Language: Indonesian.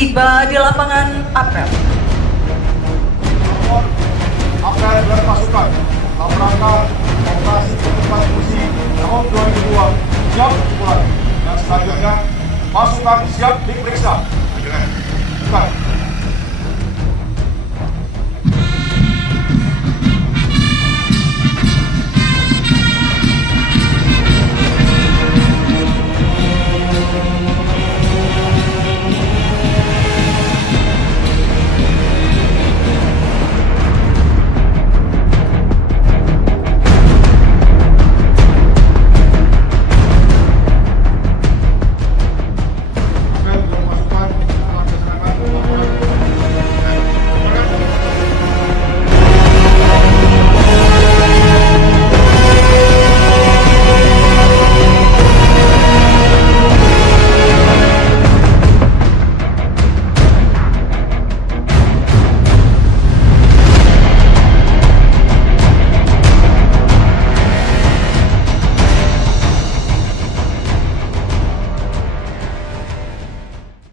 tiba di lapangan apel. Apel dan pasukan dalam rangka operasi ketupat musi tahun 2002 siap dimulai. Dan selanjutnya pasukan siap diperiksa. Bukan.